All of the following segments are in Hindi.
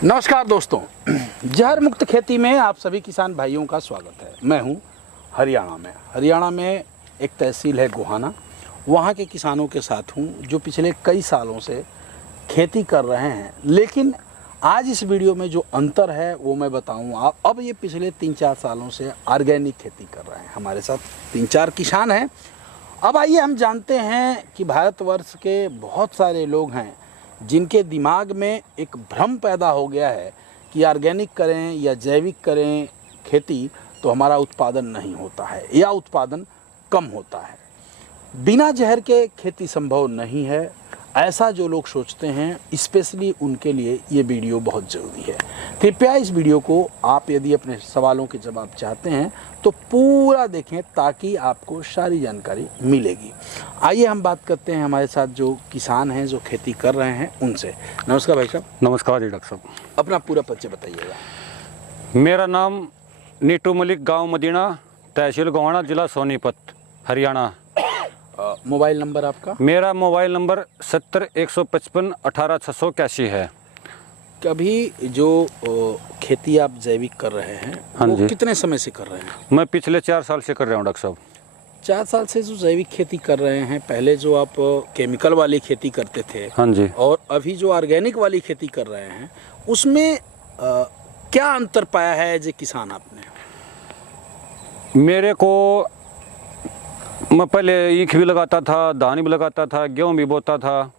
नमस्कार दोस्तों, जहर मुक्त खेती में आप सभी किसान भाइयों का स्वागत है। मैं हूं हरियाणा में एक तहसील है गोहाना। वहां के किसानों के साथ हूं जो पिछले कई सालों से खेती कर रहे हैं। लेकिन आज इस वीडियो में जो अंतर है वो मैं बताऊंगा। अब ये पिछले 3-4 सालों से ऑर्गेनिक खेती कर रहे हैं। हमारे साथ 3-4 किसान हैं। अब आइए हम जानते हैं कि भारतवर्ष के बहुत सारे लोग हैं जिनके दिमाग में एक भ्रम पैदा हो गया है कि ऑर्गेनिक करें या जैविक करें खेती तो हमारा उत्पादन नहीं होता है या उत्पादन कम होता है। बिना जहर के खेती संभव नहीं है, ऐसा जो लोग सोचते हैं, स्पेशली उनके लिए ये वीडियो बहुत ज़रूरी है। कृपया इस वीडियो को आप यदि अपने सवालों के जवाब चाहते हैं तो पूरा देखें ताकि आपको सारी जानकारी मिलेगी। आइए हम बात करते हैं हमारे साथ जो किसान हैं जो खेती कर रहे हैं उनसे। नमस्कार भाई साहब। नमस्कार जी डॉक्टर साहब। अपना पूरा परिचय बताइएगा। मेरा नाम नीटू मलिक, गांव मदीना, तहसील गोहाना, जिला सोनीपत, हरियाणा। मोबाइल नंबर आपका? मेरा मोबाइल नंबर 70-155-18-681 है। कभी जो खेती आप जैविक कर रहे हैं हाँ वो जी। कितने समय से कर रहे हैं? मैं पिछले 4 साल से कर रहा हूँ डॉक्टर साहब। 4 साल से जो जैविक खेती कर रहे हैं, पहले जो आप केमिकल वाली खेती करते थे हाँ जी। और अभी जो ऑर्गेनिक वाली खेती कर रहे हैं उसमें क्या अंतर पाया है एज ए किसान आपने? मेरे को मैं पहले ईख भी लगाता था, धान भी लगाता था, गेहूँ भी बोता था।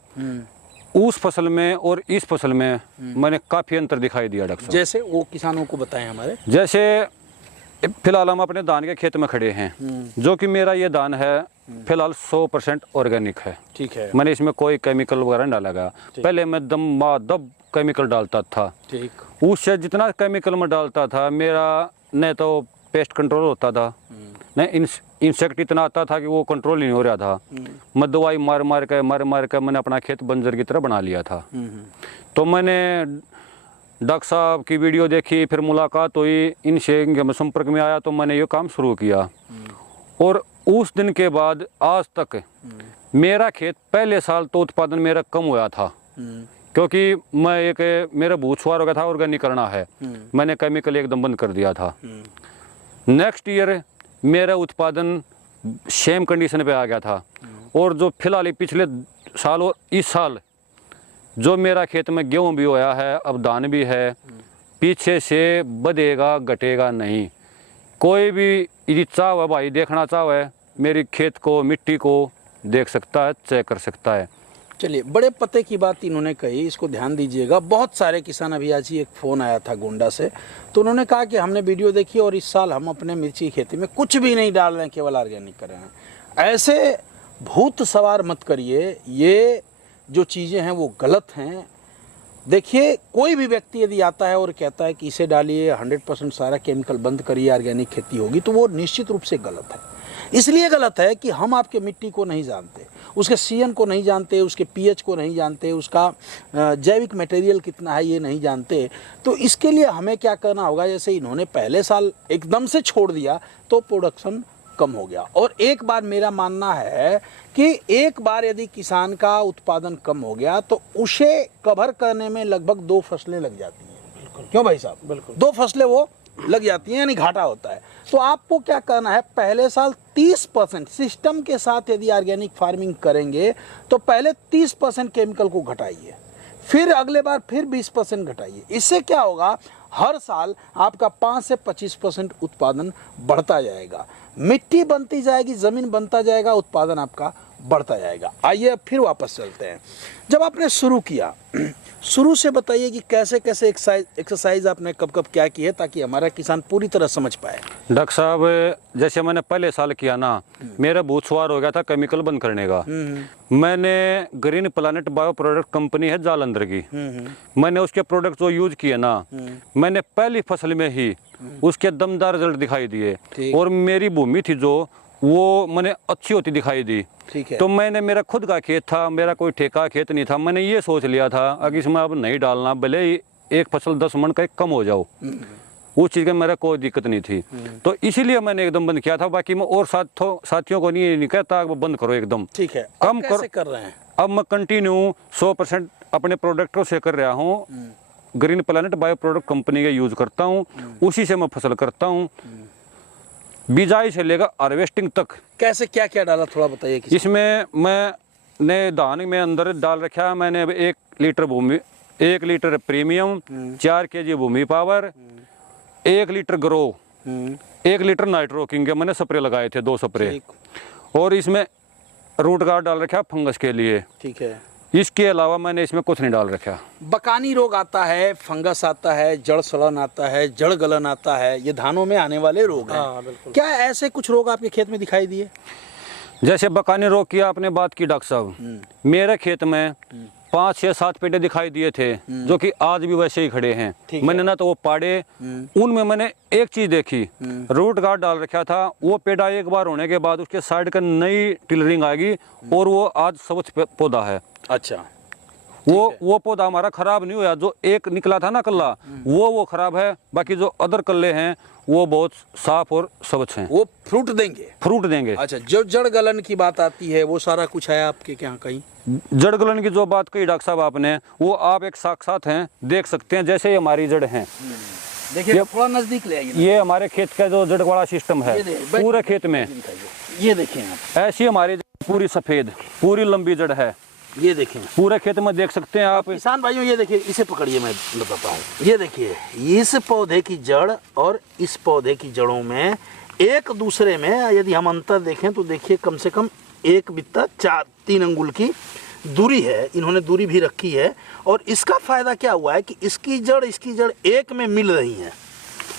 उस फसल में और इस फसल में मैंने काफ़ी अंतर दिखाई दिया डॉक्टर साहब। जैसे वो किसानों को बताएं हमारे। जैसे फिलहाल हम अपने धान के खेत में खड़े हैं, जो कि मेरा ये धान है फिलहाल 100% ऑर्गेनिक है। ठीक है। मैंने इसमें कोई केमिकल वगैरह नहीं डाला गया। पहले मैं दब केमिकल डालता था। ठीक। उससे जितना केमिकल मैं डालता था मेरा न तो पेस्ट कंट्रोल होता था, न इंसेक्ट इतना आता था कि वो कंट्रोल नहीं हो रहा था। मैं दवाई मार मार के मैंने अपना खेत बंजर की तरह बना लिया था। तो मैंने डॉक्टर साहब की वीडियो देखी, फिर मुलाकात हुई, इनसे मैं संपर्क में आया तो मैंने ये काम शुरू किया। और उस दिन के बाद आज तक मेरा खेत पहले साल तो उत्पादन मेरा कम हुआ था, क्योंकि मैं मेरा भूत सवार हो गया था ऑर्गेनिक करना है। मैंने केमिकल एकदम बंद कर दिया था। नेक्स्ट ईयर मेरा उत्पादन सेम कंडीशन पे आ गया था। और जो फिलहाल पिछले साल और इस साल जो मेरा खेत में गेहूँ भी होया है, अब धान भी है, पीछे से बढ़ेगा घटेगा नहीं। कोई भी यदि चाहे भाई देखना चाहे मेरी खेत को, मिट्टी को देख सकता है, चेक कर सकता है। चलिए, बड़े पते की बात इन्होंने कही, इसको ध्यान दीजिएगा। बहुत सारे किसान, अभी आज ही एक फ़ोन आया था गोंडा से, तो उन्होंने कहा कि हमने वीडियो देखी और इस साल हम अपने मिर्ची की खेती में कुछ भी नहीं डाल रहे हैं, केवल ऑर्गेनिक कर रहे हैं। ऐसे भूत सवार मत करिए, ये जो चीज़ें हैं वो गलत हैं। देखिए, कोई भी व्यक्ति यदि आता है और कहता है कि इसे डालिए, 100% सारा केमिकल बंद करिए, ऑर्गेनिक खेती होगी, तो वो निश्चित रूप से गलत है। इसलिए गलत है कि हम आपके मिट्टी को नहीं जानते, उसके सीएन को नहीं जानते, उसके पीएच को नहीं जानते, उसका जैविक मटेरियल कितना है ये नहीं जानते। तो इसके लिए हमें क्या करना होगा? जैसे इन्होंने पहले साल एकदम से छोड़ दिया तो प्रोडक्शन कम हो गया। और एक बार मेरा मानना है कि एक बार यदि किसान का उत्पादन कम हो गया तो उसे कवर करने में लगभग 2 फसलें लग जाती हैं। बिल्कुल। क्यों भाई साहब? बिल्कुल। 2 फसलें वो लग जाती हैं, यानी घाटा होता है। तो आपको क्या करना है, पहले साल 30% सिस्टम के साथ यदि ऑर्गेनिक फार्मिंग करेंगे तो पहले 30% केमिकल को घटाइए, फिर अगले बार फिर 20% घटाइए। इससे क्या होगा, हर साल आपका 5 से 25% उत्पादन बढ़ता जाएगा, मिट्टी बनती जाएगी, ज़मीन बनता जाएगा, उत्पादन आपका बढ़ता जाएगा। आइए अब फिर वापस चलते हैं। जब आपने शुरू किया, शुरू से बताइए कि कैसे कैसे एक्सरसाइज आपने कब कब क्या की है, ताकि हमारा किसान पूरी तरह समझ पाए। डॉक्टर साहब, जैसे मैंने पहले साल किया ना, मेरा भूत सवार हो गया था केमिकल बंद करने का। मैंने green planet bio product company है जालंधर की, मैंने उसके प्रोडक्ट जो यूज किए ना, मैंने पहली फसल में ही उसके दमदार रिजल्ट दिखाई दिए। और मेरी भूमि थी जो वो मैंने अच्छी होती दिखाई दी। ठीक है। तो मैंने, मेरा खुद का खेत था, मेरा कोई ठेका खेत नहीं था। मैंने ये सोच लिया था अगर इसमें अब नहीं डालना, भले ही एक फसल 10 मन का कम हो जाओ, उस चीज़ का मेरा कोई दिक्कत नहीं थी। तो इसीलिए मैंने एकदम बंद किया था। बाकी मैं और साथियों को नहीं कहता वो बंद करो एकदम। ठीक है। कम कैसे कर रहे हैं? अब मैं कंटिन्यू 100% अपने प्रोडक्टों से कर रहा हूँ। Green planet bio product company का यूज करता हूँ, उसी से मैं फसल करता हूँ, बिजाई से लेकर हार्वेस्टिंग तक। कैसे क्या क्या डाला थोड़ा बताइए। इसमें मैंने धान में अंदर डाल रखा, मैंने 1 litre Bhoomi, 1 litre premium, 4 kg Bhoomi power, 1 litre grow, 1 litre nitro king के मैंने स्प्रे लगाए थे, 2 स्प्रे। और इसमें रूट गार्ड डाल रखा फंगस के लिए। ठीक है। इसके अलावा मैंने इसमें कुछ नहीं डाल रखा। बकानी रोग आता है, फंगस आता है, जड़ सड़न आता है, जड़ गलन आता है, ये धानों में आने वाले रोग हैं। क्या ऐसे कुछ रोग आपके खेत में दिखाई दिए? जैसे बकानी रोग की आपने बात की डॉक्टर साहब, मेरे खेत में 5, 6, 7 पेड़े दिखाई दिए थे, जो कि आज भी वैसे ही खड़े हैं। मैंने ना तो वो पाड़े, उनमें मैंने एक चीज देखी, रूट गार्ड डाल रखा था, वो पेड़ा एक बार होने के बाद उसके साइड का नई टिलरिंग आएगी और वो आज सबज पौधा है। अच्छा। वो पौधा हमारा खराब नहीं हुआ, जो एक निकला था ना कल्ला, वो खराब है, बाकी जो अदर कल्ले हैं वो बहुत साफ और स्वच्छ हैं। वो फ्रूट देंगे। अच्छा, जो जड़ गलन की बात आती है वो सारा कुछ है आपके यहाँ कहीं? जड़ गलन की जो बात कही डॉक्टर साहब आपने, वो आप एक साक्षात हैं, देख सकते हैं। जैसे हमारी जड़ है, देखिए थोड़ा नजदीक ले आइए। ये हमारे खेत का जो जड़ वाला सिस्टम है पूरे खेत में, ये देखें आप, ऐसी हमारी पूरी सफेद पूरी लंबी जड़ है। ये देखें पूरे खेत में देख सकते हैं आप। किसान भाइयों ये देखिए, इसे पकड़िए, मैं बताता हूँ। ये देखिए, इस पौधे की जड़ और इस पौधे की जड़ों में एक दूसरे में यदि हम अंतर देखें तो देखिए कम से कम 1 बित्ता 3 अंगुल की दूरी है। इन्होंने दूरी भी रखी है। और इसका फायदा क्या हुआ है कि इसकी जड़ एक में मिल रही है।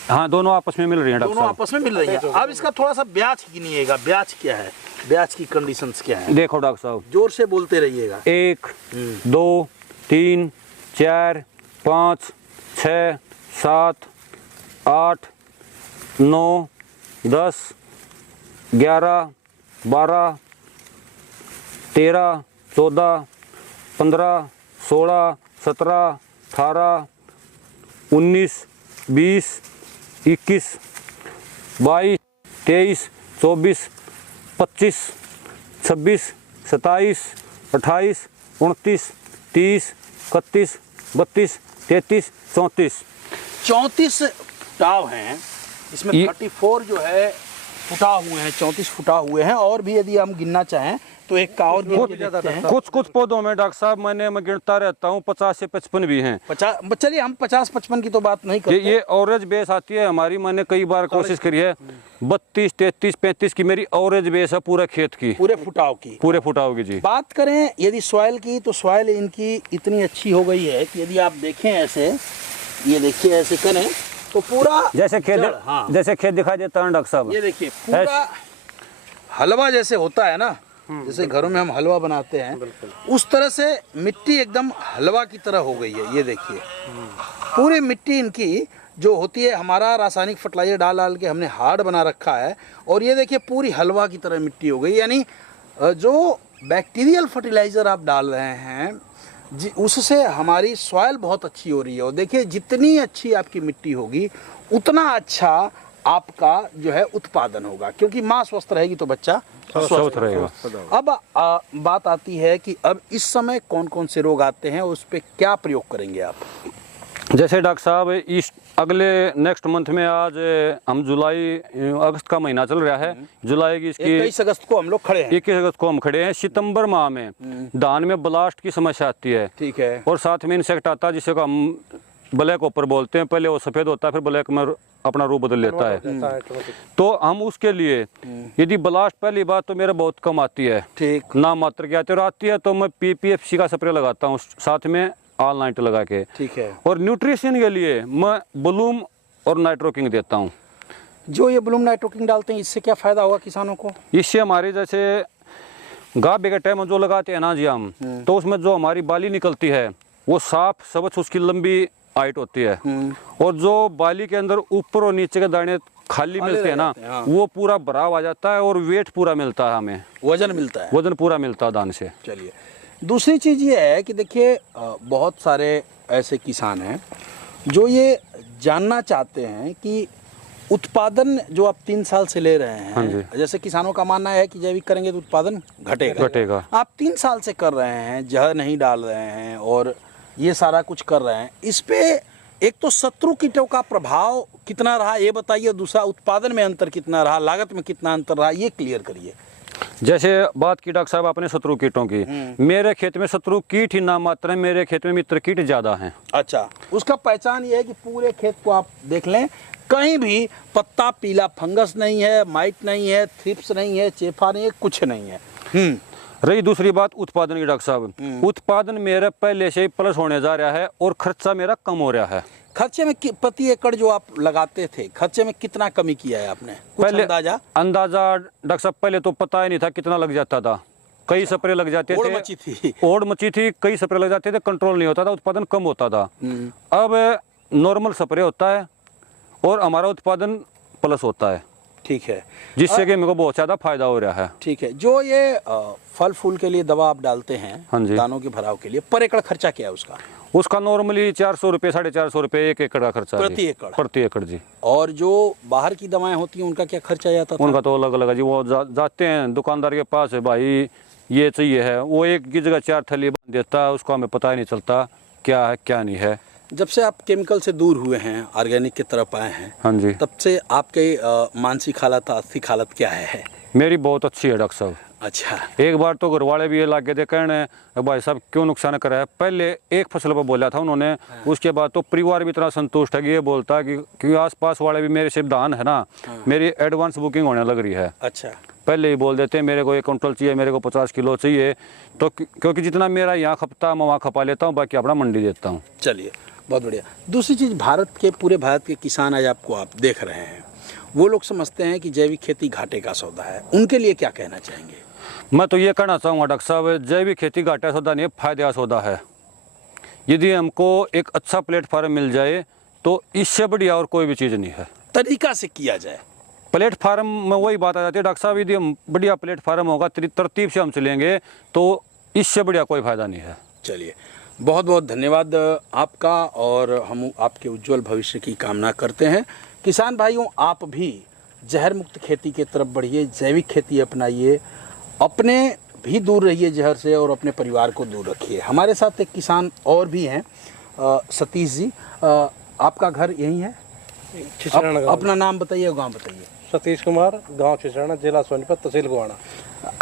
हाँ, दोनों आपस में मिल रही हैं डॉक्टर दोनों साहब। आपस में मिल रही है। अब इसका थोड़ा सा ब्याज गिनिएगा, ब्याज क्या है, ब्याज की कंडीशंस क्या है। देखो डॉक्टर साहब, जोर से बोलते रहिएगा। 1, 2, 3, 4, 5, 6, 7, 8, 9, 10, 11, 12, 13, 14, 15, 16, 17, 18, 19, 20, 21, 22, 23, 24, 25, 26, 27, 28, 29, 30, 31, 32, 33, 34। 34 फुटाव हैं इसमें। 34 जो है फुटा हुए हैं, 34 फुटा हुए हैं। और भी यदि हम गिनना चाहें तो एक का और कुछ पौधों में डॉक्टर साहब मैं गिनता रहता हूँ 50 से 55 भी हैं। 50, चलिए हम 50-55 की तो बात नहीं करते। ये ऑरेंज बेस आती है हमारी, मैंने कई बार कोशिश करी है। 32, 33, 35 की मेरी ऑरेंज बेस है पूरे खेत की, पूरे फुटाव की। जी, बात करें यदि सॉइल की, तो सॉइल इनकी इतनी अच्छी हो गई है कि यदि आप देखें ऐसे, ये देखिए ऐसे करें तो पूरा जैसे खेत दिखाई देता है डॉक्टर साहब। ये देखिए पूरा हलवा जैसे होता है ना, जैसे घरों में हम हलवा बनाते हैं, उस तरह से मिट्टी एकदम हलवा की तरह हो गई है। ये देखिए पूरी मिट्टी इनकी जो होती है, हमारा रासायनिक फर्टिलाइजर डाल के हमने हार्ड बना रखा है, और ये देखिए पूरी हलवा की तरह मिट्टी हो गई। यानी जो बैक्टीरियल फर्टिलाइजर आप डाल रहे हैं उससे हमारी सॉइल बहुत अच्छी हो रही है। और देखिए जितनी अच्छी आपकी मिट्टी होगी उतना अच्छा आपका जो है उत्पादन होगा, क्योंकि माँ स्वस्थ रहेगी तो बच्चा स्वस्थ रहेगा। अब बात आती है कि अब इस समय कौन कौन से रोग आते हैं, उस पर क्या प्रयोग करेंगे आप? जैसे डॉक्टर साहब इस अगले नेक्स्ट मंथ में, आज हम अगस्त का महीना चल रहा है, जुलाई की इसकी 21 अगस्त को हम लोग खड़े हैं। 21 अगस्त को हम खड़े हैं। सितंबर माह में धान में ब्लास्ट की समस्या आती है। ठीक है। और साथ में इंसेक्ट आता है जिसे हम ब्लैक ऊपर बोलते हैं। पहले वो सफेद होता है, फिर ब्लैक में अपना रूप बदल लेता है। तो हम उसके लिए यदि ब्लास्ट, पहली बात तो मेरा बहुत कम आती है, ठीक, नाम मात्र की आती है, और आती है तो मैं PPFC का स्प्रे लगाता हूँ साथ में ऑल नाइट लगा के। ठीक है। और न्यूट्रिशन के लिए मैं ब्लूम और नाइट्रो किंग देता हूँ। जो ये ब्लूम नाइट्रो किंग डालते हैं, इससे क्या फायदा होगा किसानों को? इससे हमारे जैसे गाभे के टाइम जो लगाते हैं ना जी हम, तो उसमें जो हमारी बाली निकलती है वो साफ सबज, उसकी लंबी हाइट होती है। और जो बाली के अंदर ऊपर और नीचे के दाने खाली मिलते हैं ना, वो पूरा भराव आ जाता है और वेट पूरा मिलता है, हमें वजन मिलता है, वजन पूरा मिलता है दान से। चलिए, दूसरी चीज़ ये है कि देखिए बहुत सारे ऐसे किसान हैं जो ये जानना चाहते हैं कि उत्पादन जो आप 3 साल से ले रहे हैं, हाँ, जैसे किसानों का मानना है कि जैविक करेंगे तो उत्पादन घटेगा। घटेगा। आप 3 साल से कर रहे हैं, जहर नहीं डाल रहे हैं और ये सारा कुछ कर रहे हैं, इस पे एक तो शत्रु कीटों का प्रभाव कितना रहा ये बताइए, दूसरा उत्पादन में अंतर कितना रहा, लागत में कितना अंतर रहा, ये क्लियर करिए। जैसे बात की डॉक्टर साहब आपने शत्रु कीटों की, मेरे खेत में शत्रु कीट ही ना मात्र है, मेरे खेत में मित्र कीट ज्यादा हैं। अच्छा, उसका पहचान ये है कि पूरे खेत को आप देख लें, कहीं भी पत्ता पीला फंगस नहीं है, माइट नहीं है, थ्रिप्स नहीं है, चेफा नहीं है, कुछ नहीं है। रही दूसरी बात उत्पादन की डॉक्टर साहब, उत्पादन मेरा पहले से ही प्लस होने जा रहा है और खर्चा मेरा कम हो रहा है। खर्चे में प्रति एकड़ जो आप लगाते थे, खर्चे में कितना कमी किया है आपने, कुछ पहले अंदाजा? डॉक्टर साहब पहले तो पता ही नहीं था कितना लग जाता था, कई स्प्रे लग जाते थे, ओड़ मची थी, कई स्प्रे लग जाते थे, कंट्रोल नहीं होता था, उत्पादन कम होता था। अब नॉर्मल स्प्रे होता है और हमारा उत्पादन प्लस होता है, ठीक है, जिससे कि मेरे को बहुत ज्यादा फायदा हो रहा है। ठीक है। जो ये फल फूल के लिए दवा आप डालते हैं, हाँ जी, दानों के भराव के लिए, पर एकड़ खर्चा क्या है उसका? उसका नॉर्मली 400 रुपये 450 रुपये 1 एकड़ का खर्चा प्रति एकड़? प्रति एकड़ जी। और जो बाहर की दवाएं होती हैं उनका क्या खर्चा जाता था? उनका तो अलग अलग है जी, वो जाते हैं दुकानदार के पास, है भाई ये चाहिए है, वो एक की जगह 4 थैली बांध देता है, उसको हमें पता ही नहीं चलता क्या है क्या नहीं है। जब से आप केमिकल से दूर हुए हैं, ऑर्गेनिक की तरफ आए हैं, हाँ जी, तब से आपके मानसिक हालत, आर्थिक हालत क्या है? मेरी बहुत अच्छी है डॉक्टर साहब। अच्छा, एक बार तो घर वाले भी ये लाके थे कहने भाई साहब क्यों नुकसान करा है, पहले एक फसल पर बोला था उन्होंने, उसके बाद तो परिवार भी इतना संतुष्ट है कि ये बोलता है कि क्योंकि आसपास वाले भी मेरे से धान है ना, मेरी एडवांस बुकिंग होने लग रही है। अच्छा, पहले ही बोल देते हैं मेरे को 1 कुंटल चाहिए, मेरे को 50 किलो चाहिए, तो क्योंकि जितना मेरा यहाँ खपता मैं वहाँ खपा लेता हूँ, बाकी अपना मंडी देता हूँ। चलिए, बहुत बढ़िया। दूसरी चीज़, पूरे भारत के किसान आज आपको आप देख रहे हैं, वो लोग समझते हैं कि जैविक खेती घाटे का सौदा है, उनके लिए क्या कहना चाहेंगे? मैं तो ये कहना चाहूँगा डॉक्टर साहब, जैविक खेती घाटे का सौदा नहीं है, फायदे का सौदा है। यदि हमको एक अच्छा प्लेटफार्म मिल जाए तो इससे बढ़िया और कोई भी चीज़ नहीं है। तरीका से किया जाए प्लेटफार्म में वही बात आ जाती है डॉक्टर साहब, यदि हम बढ़िया प्लेटफार्म होगा, तरतीब से हम चलेंगे तो इससे बढ़िया कोई फायदा नहीं है। चलिए, बहुत बहुत धन्यवाद आपका, और हम आपके उज्जवल भविष्य की कामना करते हैं। किसान भाइयों, आप भी जहर मुक्त खेती की तरफ बढ़िए, जैविक खेती अपनाइए, अपने भी दूर रहिए जहर से और अपने परिवार को दूर रखिए। हमारे साथ एक किसान और भी हैं, सतीश जी, आपका घर यहीं है? अपना नाम बताइए, गांव बताइए। सतीश कुमार, गांव छिछराना, जिला सोनीपत, तहसील गोवाना।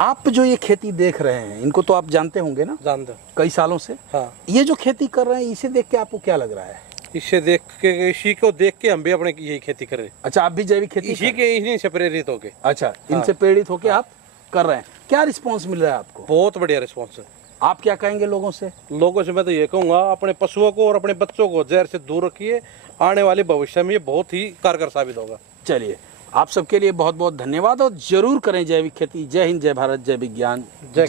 आप जो ये खेती देख रहे हैं, इनको तो आप जानते होंगे ना? जानते, कई सालों से। हाँ। ये जो खेती कर रहे हैं, इसे देख के आपको क्या लग रहा है? इसे देख के, इसी को देख के हम भी अपने यही खेती कर रहे हैं। अच्छा, आप भी जैविक खेती इसी के, इन्हीं से प्रेरित होके। अच्छा, इनसे प्रेरित होके आप कर रहे हैं। क्या रिस्पांस मिल रहा है आपको? बहुत बढ़िया रिस्पॉन्स है। आप क्या कहेंगे लोगों से? लोगों से मैं तो ये कहूँगा, अपने पशुओं को और अपने बच्चों को जहर से दूर रखिए, आने वाले भविष्य में ये बहुत ही कारगर साबित होगा। चलिए, आप सबके लिए बहुत बहुत धन्यवाद, और जरूर करें जैविक खेती। जय हिंद, जय भारत, जय विज्ञान, जय